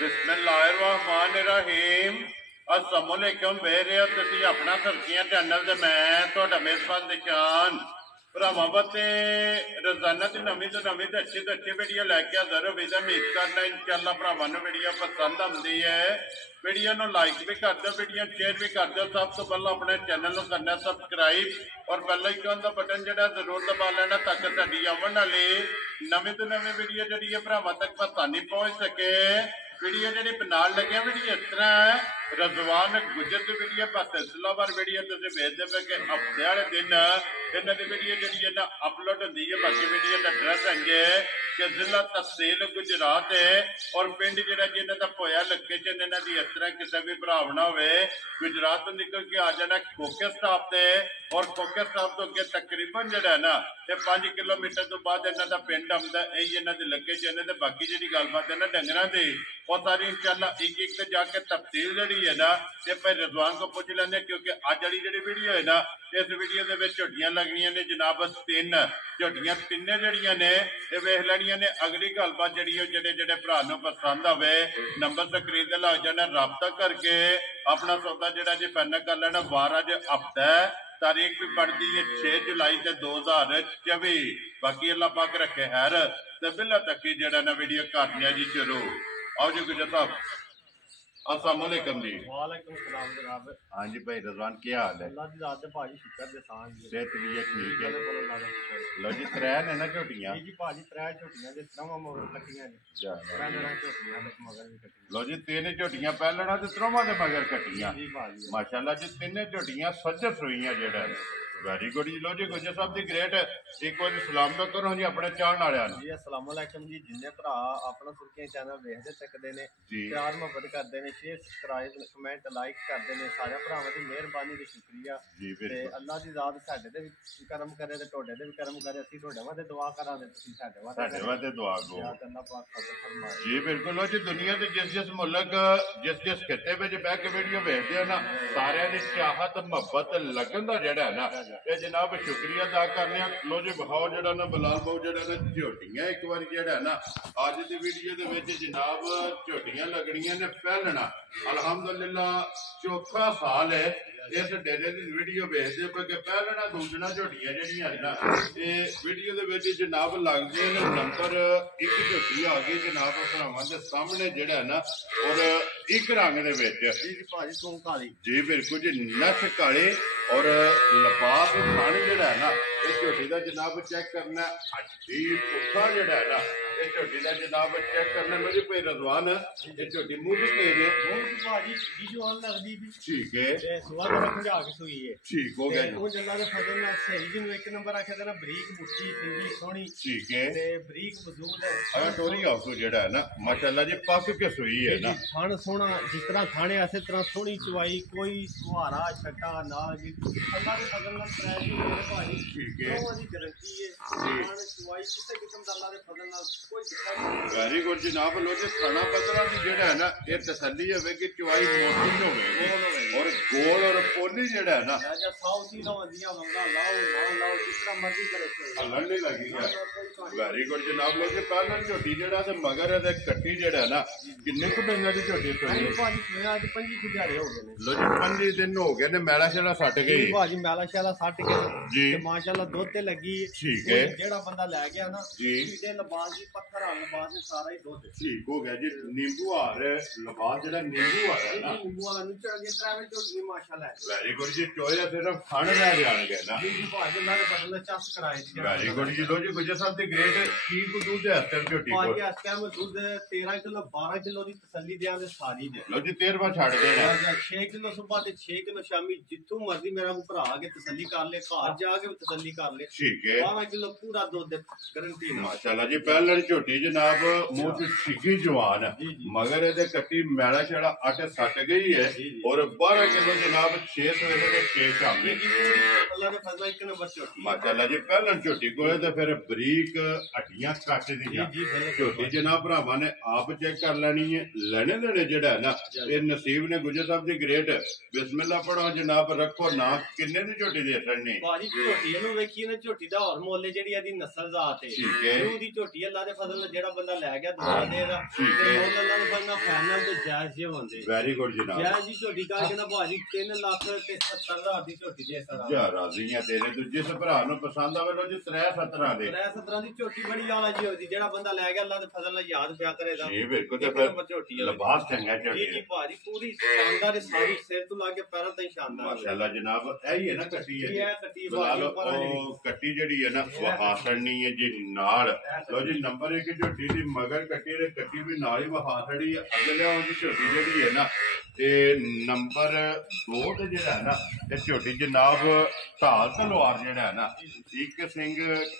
बिस्मिल्लाहिर्रहमानिर्रहीम अस्सलामुअलैकुम वेरे तुसी अपना सरकियां चैनल ते मैं तुहाडा मेज़बान निशान भरावां वास्ते रोजाना की नवीं तो अच्छी वीडियो लैके हाज़र हो वीडियो उम्मीद करना इंशाअल्लाह भरावां नूं वीडियो पसंद आउंदी है। वीडियो नूं लाइक भी कर दो, वीडियो शेयर भी कर दो। सब तो पहले अपने चैनल नूं करना सबसक्राइब और बेल आइकन का बटन जिहड़ा जरूर दबा लेना ताकि तुहाडी आउण वाली नवीं तो नवीं वीडियो जिहड़ी है भरावां तक आसानी पहुंच सके। वीडियो जी बनाल लगे वीडियो इस तरह है रजवान गुजर की वीडियो पर सिलसिलावार वीडियो तुम भेजते पे कि हफ्ते वाले दिन इन्हों की वीडियो जी ना अपलोड होती है। बाकी वीडियो का एड्रैस है कि जिला तहसील गुजरात है और पिंड जो जिन्हों का होया लोकेशन इन्हों की इस तरह किसी भी भरावना हो गुजरात तो निकल के आ जाना खोखे स्टाप से और खोखे स्टाप तो अगे तकरीबन जोड़ा है ना 5 किलोमीटर तो बाद इन्हों का पिंड आता यही इन्हों की लोकेशन है। बाकी जी गलबात है ना डंगर की वो सारी इंशाअल्लाह एक एक जाके तफसील जी है ना ये भाई रजवान को पूछ लेंगे क्योंकि अज वाली जी वीडियो है ना इस वीडियो के झोटियां लगनिया ने जनाब 3 झोटियां तिने जड़ियां ने ये वेख लैनिया ने। अगली गलबात जी जेडे भरा पसंद आवे नंबर स्क्रीन से लग जाना रबता करके अपना सौदा जोड़ा जी फाइनल कर लेना। 12 हफ्ता है तारीख भी बढ़ती है 6 जुलाई से 2024। बाकी अल्लाह पाक रखे हैर ते बिल्ला तक ही जेड़ा ना वीडियो करने जी शुरू। आओ जी गुजर साहब अस्सलाम वालेकुम जी। वालेकुम सलाम जनाब। हाँ जी भाई रजवान क्या हाल है? अल्लाह दी ज़ात है भाजी शुक्र दे सान जी। सेहत भी है ठीक है। लो जी 3 ने ना झोटियां जी भाजी 3 झोटियां दे त्रवा मगर कट्टियां ने पहलना झोटियां दे मगर भी कट्टियां। लो जी 3 झोटियां पहलना ते त्रवा दे मगर कट्टियां जी भाजी माशाल्लाह जी 3 झोटियां सजस हुई जेड़ा वेरी गुड जी। लो जी गुजर साहब दी ग्रेट एक बार सलाम तो करो जी अपने चाहण वालियां नूं। जी अस्सलाम वालेकुम जी। जिन्ने भरा अपना सुर्खियां चैनल देखदे तकदे ने जी प्यार मोहब्बत करदे ने शेयर सब्सक्राइब कमेंट लाइक करदे ने सारे भरावां दी मेहरबानी ते शुक्रिया जी ते बिल्कुल अल्लाह दी ज़ात साडे ते भी करम करे ते तोड़े ते भी करम करे। असीं तोड़े वास्ते दुआ करा ते तुसीं साडे साडे वास्ते दुआ करो अल्लाह पाक फजल फरमाए। जी बिल्कुल। लो जी दुनिया के जिस मुल्क जिस खिते में बह के वीडियो भेजते हैं ना सारे की चाहत मोहब्बत लगन का जोड़ा है ना ये जनाब शुक्रिया अदा करने। लो जी बखाओ जो ना बिलाल बहु जो ना झोटियां एक बार जोड़ा है ना अज की वीडियो के जनाब झोटियां लगनिया ने पहलना अलहमदुलिल्लाह चौथा साल है इस डेरे की वीडियो भेजते पे कि पहलना दूजना झोटियां जड़ियां ना ये वीडियो के जनाब लगते हैं नंबर 1 झोटी आ गई जनाब भरावां दे सामने जोड़ा है ना और एक रंग जी बिल्कुल जी नस काले और लपास खाने जोड़ा है ना इस झोटी का जनाब चेक करना हड्डी पुट्ठा जोड़ा है ना इस झोटी का जनाब चेक करना मेरी भाई रजवान ये झोटी मुंह ठीक है ठीक हो गया ठीक है टोरी हाउस जोड़ा है ना माशाल्लाह जी पक के सुई है ना थान सोना जिस तरह खाने ऐसे तरह सोनी चुवाई कोई सुहारा छट्टा ना अल्लाह के फजल नाल भाई ठीक है गारंटी है चुवाई किसी किस्म दा अल्लाह के फजल नाल कोई दिक्कत नहीं। वेरी गुड जनाब। लो जी खाना पत्रा की जोड़ा है ना ये तसल्ली है कि चुवाई मोटी होवे और गोल और पोली जोड़ा है ना हलन नहीं लगी वेरी गुड जनाब। लो जी पहले झोटी जोड़ा ते मगर है कट्टी जोड़ा है ना किन्ने कु दिन की झोटी लो जी 5 दिन हो गए ने मैला शैला सट गई भाजी मैला शैला सट गए जी माशाल्लाह दुध ते लगी ठीक है जेड़ा बंदा ले गया ना जी सीधे लबास जी पत्थर आ लबास में सारा ही दुध ठीक हो गया जी। नींबू हार लबास जेड़ा नींबू हार है ना नींबू वाला नीचे आगे ट्रैवल जो माशाल्लाह वेरी गुड जी चोया सिर्फ खाने ले जाणगे ना जी भाजी मैं बदल चस कराए थी वेरी गुड जी। लो जी गुजर साहब दी ग्रेट की को दूध है अस्तर झोटी को भाजी आज टाइम दूध 13 किलो 12 किलो दी तसल्ली देआं दे सारी दे। लो जी 13वां छाड़ देना 6 किलो सुबह ते 6 किलो शामी जितों मर्जी मेरा भरा के तसल्ली कर ले घर जाके तसल्ली कर ले ठीक है 12 किलो पूरा दूध गारंटी माशाल्लाह जी। पहले झोटी जनाब मुंह च छिकी जवान है मगर ये कट्टी मैला शैला अट सट गई है और 12 किलो जनाब 6 सवेरे के 6 शामी माशाल्लाह जी। पहले झोटी को तो फिर बरीक हड्डियां कट दी झोटी जनाब भरावां ने आप चेक कर लेनी है लेने देने जेड़ा है ना ये नसीब ने गुजर साहब दी ग्रेट बिस्मिल्लाह पढ़ो जनाब रखो ना किन्ने दी झोटी दे छड़नी भाजी झोटी नु वेखी ना झोटी दा और मोले जेड़ी आदी नस्ल जात है ठीक है ओदी झोटी अल्लाह दे ਦੇ ਫਜ਼ਲ ਨਾਲ ਜਿਹੜਾ ਬੰਦਾ ਲੈ ਗਿਆ ਦੁਆ ਦੇਗਾ ਤੇ ਮੁੱਲ ਅੱਲਾ ਦੇ ਫਜ਼ਲ ਨਾਲ ਫਾਈਨਲ ਤੇ ਜਾਇਜ਼ ਜੇ ਹੁੰਦੇ ਵੈਰੀ ਗੁੱਡ ਜਨਾਬ ਜਾਇਜ਼ ਦੀ ਝੋਟੀ ਕਾ ਕਹਿੰਦਾ ਭਾਜੀ 3 ਲੱਖ ਤੇ 70,000 ਦੀ ਝੋਟੀ ਦੇ ਸਾਰਾ ਜਾ ਰਾਜ਼ੀਆਂ ਤੇਰੇ ਤੂੰ ਜਿਸ ਭਰਾ ਨੂੰ ਪਸੰਦ ਆਵੇ ਲੋ ਜੀ 3-17 ਦੇ 17 ਦੀ ਝੋਟੀ ਬੜੀ ਆਲਾ ਜੀ ਹੋਦੀ ਜਿਹੜਾ ਬੰਦਾ ਲੈ ਗਿਆ ਅੱਲਾ ਦੇ ਫਜ਼ਲ ਨਾਲ ਯਾਦ ਪਿਆ ਕਰੇਗਾ ਜੀ ਬਿਲਕੁਲ ਤੇ ਫਿਰ ਲਿਬਾਸ ਚੰਗਾ ਜੀ ਝੋਟੀ ਜੀ ਭਾਜੀ ਪੂਰੀ ਸ਼ਾਨਦਾਰ ਹੈ, ਸਾਰੀ ਸਿਰ ਤੋਂ ਲਾ ਕੇ ਪੈਰਾਂ ਤਾਈਂ ਸ਼ਾਨਦਾਰ ਹੈ। ਮਾਸ਼ਾਅੱਲਾ ਜਨਾਬ ਇਹੀ ਹੈ ਨਾ ਕੱਟੀ ਇਹ ਹੈ ਹੈ ਕੱਟੀ ਬਲਾਲ ਭਾਜੀ ਉਹ ਕੱਟੀ ਜਿਹੜੀ ਹੈ ਨਾ ਵਹਾਸੜਨੀ ਹੈ ਜੀ ਨਾਲ ਲੋ ਜੀ ਨੰਬਰ 1 ਝੋਟੀ ਦੀ ਮਗਰ ਕੱਟੀ ਦੇ ਕੱਟੀ ਵੀ ਨਾਲ ਹੀ ਵਹਾਸੜੀ ਅਗਲੇ ਉਹਦੀ ਝੋਟੀ ਜਿਹੜੀ ਹੈ ਨਾ ਤੇ ਨੰਬਰ 2 ਤੇ ਜਿਹੜਾ ਹੈ ਨਾ ਤੇ ਝੋਟੀ ਜਨਾਬ ਢਾਲ ਤਲਵਾਰ ਜਿਹੜਾ ਹੈ ਨਾ ਇੱਕ ਸਿੰਘ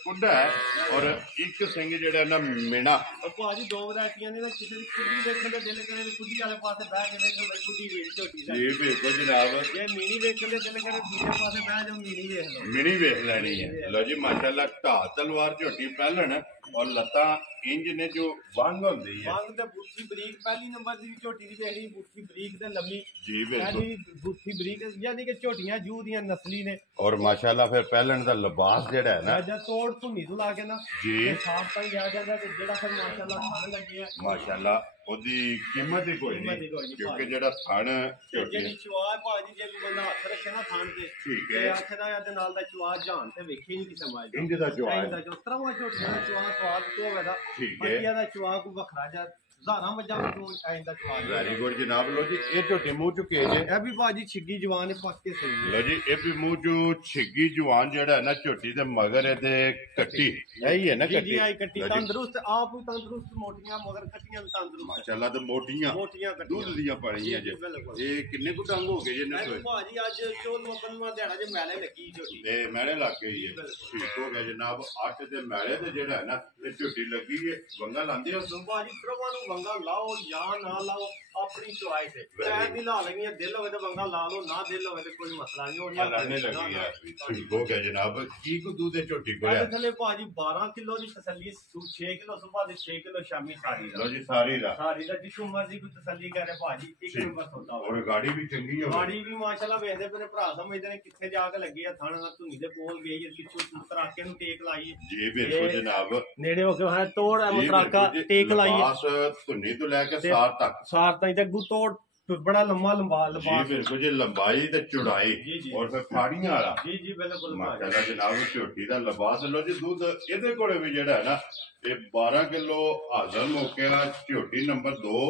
ਕੁੱਡਾ ਹੈ ਔਰ ਇੱਕ ਸਿੰਘ ਜਿਹੜਾ ਨਾ ਮਿਣਾ ਉਹ ਭਾਜੀ ਦੋ ਵੈਰਾਈਟੀਆਂ ਨੇ ਨਾ, ਕਿਸੇ ਦੀ ਕੁੱਡੀ ਵੇਖਣ ਦਾ ਦਿਲ ਕਰੇ ਤੇ ਕੁੱਡੀ ਵਾਲੇ ਪਾਸੇ ਬਹਿ ਕੇ ਵੇਖੋ ਬਈ ਕੁੱਡੀ ਵੇਖ ਝੋਟੀ ਦਾ ਜੀ ਬਿਲਕੁਲ ਜਨਾਬ ਜੇ ਮੀਣੀ ਵੇਖਣ ਦੇ ਦਿਲ ਕਰੇ ਦੂਜੇ ਪਾਸੇ ਬਹਿ ਜਾਓ ਮੀਣੀ ਵੇਖ ਲਓ ਮਿਣੀ ਵੇਖ ਲੈਣੀ ਹੈ ਲੋ ਜੀ ਮਾਸ਼ਾਅੱਲਾ ਢਾਲ ਤਲਵਾਰ ਝੋਟੀ ਪਹਿਲਣ ਔਰ ਲੱਤਾਂ ਇੰਜ ਨੇ ਜੋ ਵੰਗ ਹੁੰਦੀ ਹੈ ਵੰਗ ਤੇ ਬੁੱਥੀ ਬਰੀਕ ਪਹਿਲੀ ਨੰਬਰ ਦੀ ਝੋਟੀ ਦੀ ਵੇਖਣੀ ਬੁੱਥੀ ਬਰੀਕ ਤੇ ਲੰਮੀ ਜੀ ਬਿਲਕੁਲ ਪਹਿਲੀ ਬੁੱਥੀ ਬਰੀਕ ਯਾਨੀ ਕਿ ਝੋਟੀਆਂ ਜੂ ਦੀਆਂ ਨਸਲੀ ਨੇ ਔਰ ਮਾਸ਼ਾਅੱਲਾ ਫਿਰ ਪਹਿਲਣ ਦਾ ਲਿਬਾਸ ਜਿਹੜਾ ਹੈ ਨਾ ਜਦ ਤੋੜ ਧੁੰਨੀ ਤੋਂ ਲਾ ਕੇ ਨਾ ਜੀ ਸਾਫ ਤਾਂ ਹੀ ਆ ਜਾਂਦਾ ਤੇ ਜਿਹੜਾ ਫਿਰ ਮਾਸ਼ਾਅੱਲਾ ਖਾਣ ਲੱਗੇ ਆ ਮਾਸ਼ਾਅੱਲਾ ਉਹਦੀ ਕੀਮਤ ਹੀ ਕੋਈ ਕੀਮਤ ਹੀ ਨਹੀਂ ਕੋਈ ਨਹੀਂ ਕਿਉਂਕਿ ਜਿਹੜਾ ਥਣ ਝੋਟੀ ਜਿਹੜੀ ਚਵਾ ਭਾਜੀ ਜੇ ਕੋਈ ਬੰਦਾ ਹੱਥ ਰੱਖੇ ਨਾ ਥਾਣ ਤੇ ਠੀਕ ਤੇ ਹੈ ਆਖਦਾ ਇਹਦੇ ਨਾਲ ਦਾ ਚਵਾ ਜਾਣ ਤੇ ਵੇਖੀ ਨਹੀਂ ਕਿਸੇ ਮਾਜ ਇੰਜ ਦਾ ਜੋ ਹੈ ਦਾ ਜੋ ਤਰ੍ਹਾਂ ਝੋਟੀਆਂ ਦਾ ਚਵਾ ਸਵਾਦ ਤੋਂ ਹੋਵੇਗਾ ਠੀਕ ਹੈ ਬਾਕੀ ਇਹਦਾ ਚਵਾ ਕੋ ਵੱਖਰਾ ਜਾ ਹਜ਼ਾਰਾਂ ਮੱਝਾਂ ਨੂੰ ਆਇੰਦਾ ਚਵਾ ਵੈਰੀ ਗੁੱਡ ਜਨਾਬ ਲੋ ਜੀ ਇਹ ਝੋਟੀ ਮੂੰਹ ਚੁੱਕੇ ਜੇ ਇਹ ਵੀ ਭਾਜੀ ਛਿੱਗੀ ਜਵਾਨ ਹੈ ਪੱਕ ਕੇ ਸਹੀ ਹੈ ਲੋ ਜੀ ਇਹ ਵੀ ਮੂੰਹ ਚੋਂ ਛਿੱਗੀ ਜਵਾਨ ਜਿਹੜਾ ਹੈ ਨਾ ਝੋਟੀ ਦੇ ਮਗਰ ਇਹਦੇ ਕੱਟੀ ਇਹੀ ਹੈ ਨਾ ਜੀ ਕੱਟੀ ਜੀ ਆਈ ਕੱਟੀ ਲਓ ਜੀ, ਤੰਦਰੁਸਤ ਆਪ ਵੀ ਤੰਦਰੁਸਤ ਮੋਟੀਆਂ ਮਗਰ ਕੱਟੀਆਂ ਵੀ ਤੰਦਰੁਸਤ ਮਾਸ਼ਾਅੱਲਾ ਤੇ ਮੋਟੀਆਂ ਮੋਟੀਆਂ ਕੱਟੀਆਂ ਦੁੱਧ ਦੀਆਂ ਪਾਣੀਆਂ ਜੇ ਬਿਲਕੁਲ ਇਹ ਕਿੰਨੇ ਕੁ ਡੰਗ ਹੋ ਗਏ ਜੇ ਨੇ ਇਹ ਭਾਜੀ ਅੱਜ ਜੋ ਲੋਕਲ ਦਿਹਾੜਾ ਜੇ ਮੈਲੇ ਲੱਗੀ ਝੋਟੀ ਤੇ ਮੈਲੇ ਲੱਗ ਗਈ ਹੈ ਠੀਕ ਹੋ ਗਿਆ ਜਨਾਬ 8 ਤੇ ਮੈਲੇ ਤੇ ਜਿਹੜਾ ਹੈ ਨਾ ਇਹ ਝੋਟੀ ਲੱਗੀ ਹੈ ਵੰਗਾ ਲਾਉਂਦੇ ਹੋ ਭਾਜੀ ਪ੍ਰਵਾਹ ਨੂੰ ਵੰਗਾ ਲਾਓ ਜਾਂ ਨਾ ਲਾਓ ਆਪਣੀ ਚੁਆਇਸ ਹੈ ਪੈਰ ਦੀ ਲਾ ਲੈਣੀ ਹੈ ਦਿਲ ਹੋਵੇ ਤਾਂ ਵੰਗਾ ਲਾ ਲਓ ਨਾ ਦਿਲ ਹੋਵੇ ਤਾਂ ਕੋਈ ਮਸਲਾ ਨਹੀਂ ਉਹ ਲੜਨੇ ਲੱਗੀ ਹੈ ਠੀਕ ਹੋ ਗਿਆ ਜਨਾਬ ਕੀ ਕੁ ਦੁੱਧ ਦੇ ਝੋਟੀ ਕੋਲ ਇਹਦੇ ਥੱਲੇ ਭਾਜੀ 12 ਕਿਲੋ ਦੀ ਤਸੱਲੀ 6 ਕਿਲੋ ਸਵੇਰ ਦੇ 6 ਕਿਲੋ ਸ਼ਾਮੀ ਸਾਰੀ ਲੋ ਜੀ ਸਾਰੀ ਦਾ ਸਾਰੀ ਦਾ ਜਿਸ ਉਮਰ ਦੀ ਕੋਈ ਤਸੱਲੀ ਕਰੇ ਭਾਜੀ ਇੱਕ ਨੰਬਰ ਸੌਦਾ ਔਰ ਗਾੜੀ ਵੀ ਚੰਗੀ ਹੋਵੇ ਗਾੜੀ ਵੀ ਮਾਸ਼ਾਅੱਲਾ ਵੇਖਦੇ ਪਏ ਨੇ ਭਰਾ ਸਮਝਦੇ ਨੇ ਕਿੱਥੇ ਜਾ ਕੇ ਲੱਗੀ ਆ ਥਾਣਾ ਧੁਨੀ ਦੇ ਕੋਲ ਗਈ ਹੈ ਕਿੱਥੋਂ ਤਰਾਕੇ ਨੂੰ ਟੇਕ ਲਾਈ ਜੀ ਬਿਲਕੁਲ ਜਨਾਬ ਨੇੜੇ ਹੋ ਕੇ ਹੈ ਤੋੜ ਮਤਰਾਕਾ ਟੇਕ ਲਾਈ ਬਾਸ ਧੁੰਨੀ ਤੋਂ ਲੈ ਕੇ ਸਾਰ ਤੱਕ ਸਾਰ ਤਾਈ ਤੇ ਅੱਗੂ ਤੋੜ ਬੜਾ ਲੰਮਾ ਜੀ ਬਿਲਕੁਲ ਜੀ ਲੰਬਾਈ ਤੇ ਚੌੜਾਈ ਔਰ ਫਿਰ ਫਾੜੀਆਂ ਵਾਲਾ ਜੀ ਜੀ ਬਿਲਕੁਲ ਮਾਸ਼ਾਅੱਲਾ ਜਨਾਬ ਝੋਟੀ ਦਾ ਲਿਬਾਸ ਲੋ ਜੀ ਦੁੱਧ ਇਹਦੇ ਕੋਲੇ ਵੀ ਜਿਹੜਾ ਹੈ ਨਾ ਇਹ 12 ਕਿਲੋ ਹਾਜ਼ਰ ਮੌਕਿਆ ਝੋਟੀ ਨੰਬਰ 2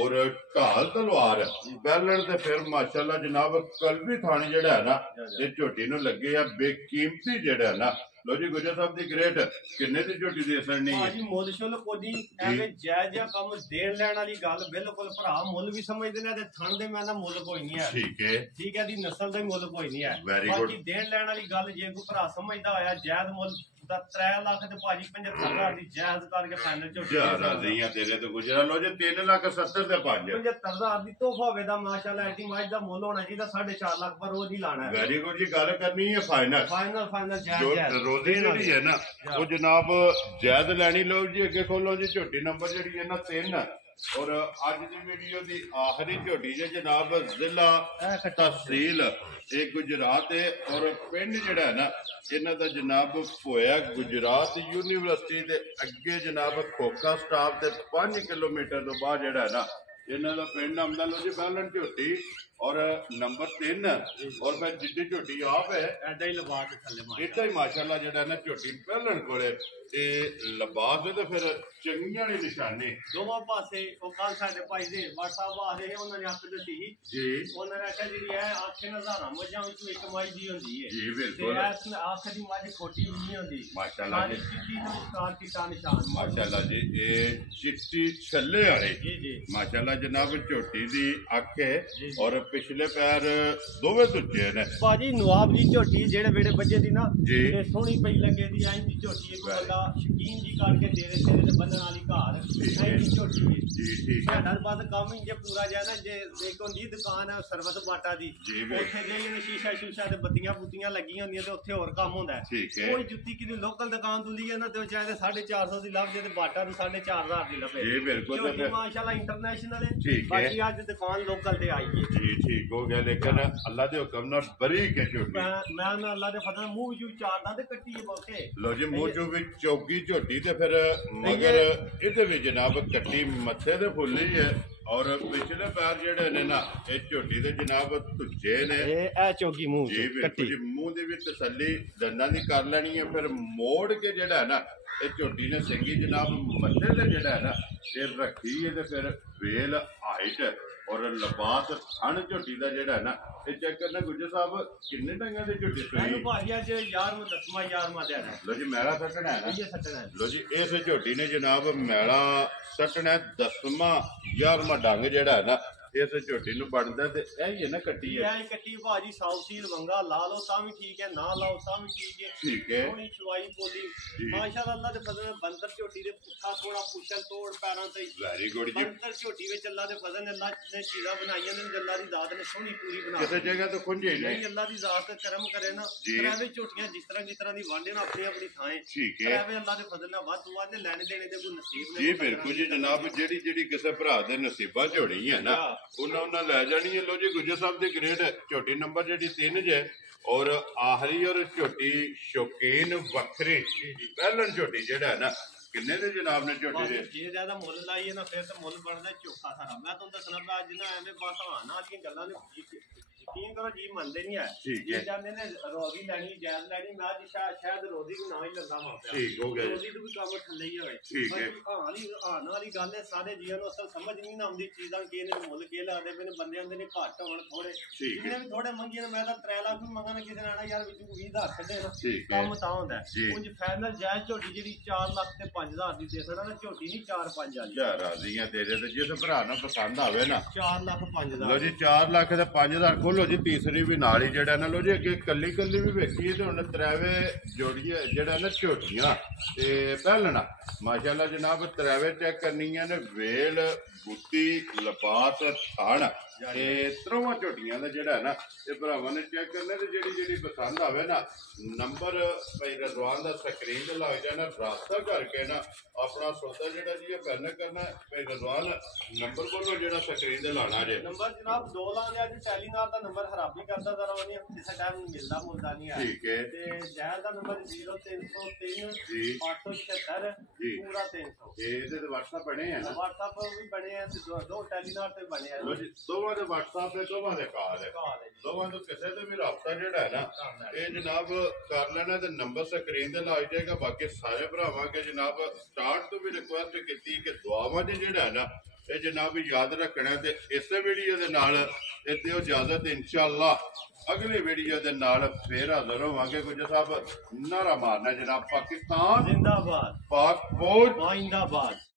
ਔਰ ਢਾਲ ਤਲਵਾਰ ਬੈਲਣ ਤੇ ਫਿਰ ਮਾਸ਼ਾਅੱਲਾ ਜਨਾਬ ਕਲਬੀ ਥਾਣੀ ਜਿਹੜਾ ਹੈ ਨਾ ਇਹ ਝੋਟੀ ਨੂੰ ਲੱਗੇ ਆ ਬੇਕੀਮਤੀ ਜਿਹੜਾ ਹੈ ਨਾ ਲੋ ਜੀ ਗੁਜਰ ਸਾਹਿਬ ਦੀ ਗ੍ਰੇਟ ਕਿੰਨੇ ਦੀ ਝੋਟੀ ਦੇ ਅਸਰ ਨਹੀਂ ਹੈ ਜੀ ਮੁੱਲ ਸ਼ੁੱਲ ਕੋਈ ਐਵੇਂ ਜਾਇਜ਼ ਜਿਹਾ ਕੰਮ ਦੇਣ ਲੈਣ ਵਾਲੀ ਗੱਲ ਬਿਲਕੁਲ ਭਰਾ ਮੁੱਲ ਵੀ ਸਮਝਦੇ ਨੇ ਤੇ ਥਣ ਦੇ ਮੈਂ ਦਾ ਮੁੱਲ ਕੋਈ ਨਹੀਂ ਹੈ ਠੀਕ ਹੈ ਦੀ ਨਸਲ ਦਾ ਹੀ ਮੁੱਲ ਕੋਈ ਨਹੀਂ ਹੈ ਬਾਕੀ ਦੇਣ ਲੈਣ ਵਾਲੀ ਗੱਲ ਜੇ ਕੋਈ ਭਰਾ ਸਮਝਦਾ ਹੋਇਆ ਜਾਇਜ਼ ਮੁੱਲ ਦਾ 3 ਲੱਖ ਤੇ ਭਾਜੀ 75,000 ਦੀ ਜਾਇਜ਼ ਕਰਕੇ ਫਾਈਨਲ ਝੋਟੀ ਰਾਜ਼ੀਆਂ ਤੇਰੇ ਤੇ ਗੁਜਰਾ ਲੋ ਜੀ 3,70,000 ਤੇ 5 75,000 ਦੀ ਤੋਹਫਾ ਹੋਵੇ ਦਾ ਮਾਸ਼ਾਅੱਲਾ ਐਡੀ ਮੱਝ ਦਾ ਮੁੱਲ ਹੋਣਾ ਚਾਹੀਦਾ 4.5 ਲੱਖ ਪਰ ਰੋਜ਼ ਹੀ ਲਾਣਾ ਹੈ ਵੈਰੀ ਗੁੱਡ ਜੀ ਗੱਲ ਕਰਨੀ ਹੈ ਫਾਈਨਲ ਜਾਇਜ਼ ਰੋਜ਼ੀ ਜਿਹੜੀ ਹੈ ਨਾ ਉਹ ਜਨਾਬ ਜਾਇਜ਼ ਲੈਣੀ ਲਓ ਜੀ ਅੱਗੇ ਖੋਲੋ ਜੀ ਝੋਟੀ ਨੰਬਰ ਜਿਹੜੀ ਹੈ ਨਾ 3 ਔਰ ਅੱਜ ਦੀ ਵੀਡੀਓ ਦੀ ਆਖਰੀ ਝੋਟੀ ਜੇ ਜਨਾਬ ਜ਼ਿਲ੍ਹਾ ਤਹਿਸੀਲ ਇਹ ਗੁਜਰਾਤ ਹੈ ਔਰ ਪਿੰਡ ਜਿਹੜਾ ਹੈ ਨਾ ਇਹਨਾਂ ਦਾ ਜਨਾਬ ਹੋਇਆ ਗੁਜਰਾਤ ਯੂਨੀਵਰਸਿਟੀ ਦੇ ਅੱਗੇ ਜਨਾਬ ਖੋਖਾ ਸਟਾਪ ਤੇ 5 ਕਿਲੋਮੀਟਰ ਤੋਂ ਬਾਅਦ ਜਿਹੜਾ ਹੈ ਨਾ ਇਹਨਾਂ ਦਾ ਪਿੰਡ ਆਉਂਦਾ ਲੋ ਜੀ ਬੈਲਨ ਝੋਟੀ ਔਰ ਨੰਬਰ 3 ਔਰ ਮੈਂ ਜਿੱਡੀ ਝੋਟੀ ਆਪ ਹੈ ਐਡਾ ਹੀ ਲਵਾ ਕੇ ਥੱਲੇ ਇਦਾਂ ਹੀ ਮਾਸ਼ਾਅੱਲਾ ਜਿਹੜਾ ਨਾ ਝੋਟੀ ਪਹਿਲਣ ਕੋਲੇ ਤੇ ਲਿਬਾਸ ਦੇ ਫਿਰ ਚੰਗੀਆਂ ਦੀ ਨਿਸ਼ਾਨੀ ਦੋਵਾਂ ਪਾਸੇ ਉਹ ਕੱਲ ਸਾਡੇ ਭਾਈ ਦੇ WhatsApp ਆ ਰਹੇ ਉਹਨਾਂ ਨੇ ਅੱਖ ਦਿੱਤੀ ਜੀ ਉਹਨਾਂ ਨੇ ਆਖਿਆ ਜਿਹੜੀ ਹੈ ਆਖੇ ਨਜ਼ਾਰਾ ਮੱਝਾਂ ਵਿੱਚੋਂ ਇੱਕ ਮੱਝ ਦੀ ਹੁੰਦੀ ਹੈ ਜੀ ਬਿਲਕੁਲ ਤੇ ਇਸ ਆਖ ਦੀ ਮੱਝ ਖੋਟੀ ਵੀ ਨਹੀਂ ਹੁੰਦੀ ਮਾਸ਼ਾਅੱਲਾ ਜੀ ਚਿੱਟੀ ਤੇ ਮੁਸਕਾਨ ਚਿੱਟਾ ਨਿਸ਼ਾਨ ਮਾਸ਼ਾਅੱਲਾ ਜੀ ਇਹ ਚਿੱਟੀ ਛੱਲੇ ਵਾਲੇ ਜੀ ਜੀ ਮਾਸ਼ਾਅੱਲਾ ਜਨਾਬ ਝੋਟੀ ਦੀ ਅੱਖ ਹੈ ਔਰ ਪਿਛਲੇ ਪੈਰ ਦੋਵੇਂ ਦੂਜੇ ਨੇ ਭਾਜੀ ਨਵਾਬ ਦੀ ਝੋਟੀ ਜਿਹੜੇ ਵੇੜੇ ਬੱਜੇ ਦੀ ਨਾ ਜੀ ਤੇ ਸੋਹਣੀ ਪਈ ਲੱਗੇ ਦੀ ਐਂ ਦੀ ਝੋਟੀ ਇੱਕ ਬੰਦਾ ਸ਼ਕੀਨ ਜੀ ਕਰਕੇ ਤੇਰੇ ਸਿਰੇ ਤੇ ਬੰਨਣ ਵਾਲੀ ਘਾਰ ਐਂ ਦੀ ਝੋਟੀ ਜੀ ਠੀਕ ਹੈ ਸਾਡਾ ਬਾਤ ਕੰਮ ਹੀ ਜੇ ਪੂਰਾ ਜਾਣਾ ਜੇ ਦੇਖੋ ਦੀ ਦੁਕਾਨ ਹੈ ਸਰਵਿਸ ਬਾਟਾ ਦੀ ਉੱਥੇ ਜੇ ਸ਼ੀਸ਼ਾ ਸ਼ੂਸ਼ਾ ਤੇ ਬੱਤੀਆਂ ਬੁੱਤੀਆਂ ਲੱਗੀਆਂ ਹੁੰਦੀਆਂ ਤੇ ਉੱਥੇ ਹੋਰ ਕੰਮ ਹੁੰਦਾ ਕੋਈ ਜੁੱਤੀ ਕਿਤੇ ਲੋਕਲ ਦੁਕਾਨ ਹੁੰਦੀ ਹੈ ਨਾ ਤੇ ਚਾਹੇ 450 ਦੀ ਲੱਭ ਜੇ ਤੇ ਬਾਟਾ ਨੂੰ 4,500 ਦੀ ਲੱਭੇ ਜੀ ਬਿਲਕੁਲ ਮਾਸ਼ਾਅੱਲਾ ਇੰਟਰਨੈਸ਼ਨਲ ਹੈ ਠੀਕ ਹੈ ਬਾਕੀ ਅੱਜ ਦੁਕਾਨ ਲੋਕਲ ਤੇ ਆਈ ਹੈ ਜੀ ठीक हो गया लेकिन अल्लाह के हुक्म नाल बरीक है झोटी मैं अल्लाह दे फजल मुंह विचों चारदा ते कट्टी मौके लो जी मुंह चों भी चौकी झोटी ते फिर मगर इहदे विच जनाब कट्टी मत्थे ते फुल्ली है और पिछले पैर जेड़े ने ना ये झोटी दे जनाब तुझे ने ए चौकी मुंह जी बिल्कुल जी मुंह दी भी तसल्ली दंदां दी कर लेनी है फिर मोड़ के जेड़ा है ना ये झोटी ने सिंगी जनाब मत्थे ते जेड़ा है ना ये रखी है ते फिर वेल हाइट और लबास थन झोटी का जेड़ा है ना ये चेक करना गुज्जर साहब किन्ने ढंगा की झोटी सोई भाजी अज 11वां 10वां 11वां दिन है लो जी मैला सटना है ना ये सटना है लो जी इस झोटी ने जनाब मैला सटना 10वां 11वां डंग जेड़ा है ना इस झोटी नु बनदा ते यही है ना कट्टी है यही कट्टी भाजी साउथी लवंगा ला लो ता भी ठीक है ना लाओ ता भी ठीक है सोनी चवाई बोली माशाल्लाह अल्लाह दे फजल बंदर झोटी दे पुठा थोड़ा पुछल तोड़ पैरां ते वेरी गुड जी बंदर झोटी विच अल्लाह दे फजल ने अल्लाह ने चीज़ां बनाईयां ने अल्लाह दी जात ने सोहनी पूरी बना किसी जगह तो खुंझे नहीं अल्लाह दी जात करम करे ना त्रैवे झोटियां जिस तरह दी वांडे ना अपनी अपनी थाएं ठीक है त्रैवे अल्लाह दे फजल नाल वाद वाद ने लेने देने दे कोई नसीब जी बिल्कुल जी जनाब जेड़ी जेड़ी किसी भरा दे नसीबा झोड़ी है ना उन्होंने लै जानी है लो जी गुज्जर साहब की ग्रेड झोटी नंबर जी 3 जे और आखरी और झोटी शौकीन वखरी पहलन झोटी जेड़ा है ना किन्ने दे जनाब ने झोटी दे जे ज्यादा मुल लाइए ना फिर तो मुल बनदा चोखा सारा मैं तुहानू दसना पा अज ना एवें बहाना वाली गल्लां ने यकीन करो जी मनदे नहीं है ये जाने ने रोजी लेनी जायज लेनी मैं अज शायद रोजी भी ना ही लंदा मां पे ठीक हो गया रोजी तो भी काम थल्ले ही होए ठीक है आने वाली गल है सारे जीवन ਨੂੰ ਅਸਲ ਸਮਝ ਨਹੀਂ ਨਾ ਆਉਂਦੀ ਚੀਜ਼ਾਂ ਕਿ ਇਹਨੇ ਮੁੱਲ ਕੇ ਲਾਦੇ ਪਏ ਨੇ ਬੰਦੇ ਆਂਦੇ ਨੇ ਘੱਟ ਹੋਣ ਥੋੜੇ ਜਿਹਨੇ ਵੀ ਥੋੜੇ ਮੰਗੀ ਨੇ ਮੈਂ ਤਾਂ 3 ਲੱਖ ਵੀ ਮੰਗਾਂ ਕਿਸੇ ਨੇ ਆਣਾ ਯਾਰ ਵਿੱਚ 20000 ਕੱਢੇ ਨਾ ਕੰਮ ਤਾਂ ਹੁੰਦਾ ਉਂਝ ਫਾਈਨਲ ਜਾਇਜ਼ ਝੋਟੀ ਜਿਹੜੀ 4 ਲੱਖ ਤੇ 5000 ਦੀ ਦੇ ਸਕਦਾ ਨਾ ਝੋਟੀ ਨਹੀਂ 4-5 ਵਾਲੀ ਯਾਰ ਰਾਜ਼ੀਆਂ ਤੇਰੇ ਤੇ ਜਿਸ ਭਰਾ ਨੂੰ ਪਸੰਦ ਆਵੇ ਨਾ 4 ਲੱਖ 5000 ਲੋ ਜੀ 4 ਲੱਖ ਤੇ 5000 ਖੋਲੋ ਜੀ ਤੀਸਰੀ ਵੀ ਨਾਲ ਹੀ ਜਿਹੜਾ ਨਾ ਲੋ ਜੀ ਅੱਗੇ ਕੱਲੀ ਕੱਲੀ ਵੀ ਵੇਖੀਏ ਤੇ ਹੁਣ ਤਰਾਵੇ ਜੋੜੀਏ ਜਿਹੜਾ ਨਾ ਝੋਟੀਆਂ ਤੇ ਪਹਿਲਣਾ ਮਾਸ਼ਾਅੱਲਾ ਜਨਾਬ ਤਰਾਵੇ ਚੈੱਕ ਕਰਨੀਆਂ ਨੇ ਵੇਲ ਬੁੱਤੀ ਲਪਾਸ ਥਣ ਤੇ ਤਰੋਂ ਝੋਟੀਆਂ ਦਾ ਜਿਹੜਾ ਨਾ ਇਹ ਭਰਾਵਾਂ ਨੇ ਚੈੱਕ ਕਰਨਾ ਤੇ ਜਿਹੜੀ ਜਿਹੜੀ ਪਸੰਦ ਆਵੇ ਨਾ ਨੰਬਰ ਭਾਈ ਰਜ਼ਵਾਨ ਦਾ ਸਕਰੀਨ ਤੇ ਲੱਗ ਜਾਣਾ ਰਾਸਤਾ ਕਰਕੇ ਨਾ ਆਪਣਾ ਸੌਦਾ ਜਿਹੜਾ ਜੀ ਇਹ ਪੈਨ ਕਰਨਾ ਭਾਈ ਰਜ਼ਵਾਨ ਨੰਬਰ ਕੋਲੋਂ ਜਿਹੜਾ ਸਕਰੀਨ ਤੇ ਲਾਣਾ ਜੇ ਨੰਬਰ ਜਨਾਬ 2 ਲਾਂਗੇ ਅੱਜ ਟੈਲੀਨਾਰ ਦਾ ਨੰਬਰ ਖਰਾਬੀ ਕਰਦਾ ਜ਼ਰਾ ਉਹਨੇ ਕਿਸੇ ਟਾਈਮ ਮਿਲਦਾ ਮੁਲਦਾ ਨਹੀਂ ਹੈ ਠੀਕ ਹੈ ਤੇ ਜੈਲ ਦਾ ਨੰਬਰ 0303 ਜੀ 876 ਜੀ ਪੂਰਾ 300 ਇਹਦੇ ਤੇ WhatsApp ਬਣੇ ਆ ਨਾ WhatsApp ਵੀ ਬਣੇ ਆ ਤੇ ਦੋ ਟੈਲੀਨਾਰ ਤੇ ਬਣੇ ਆ ਲੋ ਜੀ ਦੋਵਾਂ ਦੇ WhatsApp ਤੇ ਦੋਵਾਂ ਦੇ ਕਾਲ ਹੈ ਦੋਵਾਂ ਤੋਂ ਕਿਸੇ ਤੇ ਵੀ ਰਾਬਤਾ ਜਿਹੜਾ ਹੈ ਨਾ ਇਹ ਜਨਾਬ ਕਰ ਲੈਣਾ ਤੇ ਨੰਬਰ ਸਕਰੀਨ ਤੇ ਲੱਗ ਜਾਏਗਾ ਬਾਕੀ ਸਾਰੇ ਭਰਾਵਾਂ ਕੇ ਜਨਾਬ ਸਟਾਰਟ ਤੋਂ ਵੀ ਰਿਕੁਐਸਟ ਕੀਤੀ ਕਿ ਦੁਆਵਾਂ ਦੇ ਜਿਹੜਾ ਹੈ ਨਾ ਇਹ ਜਨਾਬ ਯਾਦ ਰੱਖਣਾ ਤੇ ਇਸੇ ਵੀਡੀਓ ਦੇ ਨਾਲ ਇਹ ਦਿਓ ਇਜਾਜ਼ਤ ਇਨਸ਼ਾਅੱਲਾ ਅਗਲੀ ਵੀਡੀਓ ਦੇ ਨਾਲ ਫੇਰ ਹਾਜ਼ਰ ਹੋਵਾਂਗੇ ਗੁੱਜਰ ਸਾਹਿਬ ਨਾਰਾ ਮਾਰਨਾ ਜਨਾਬ ਪਾਕਿਸਤਾਨ ਜ਼ਿੰਦਾਬਾਦ ਪਾਕ ਫੌਜ ਜਿੰਦਾਬਾਦ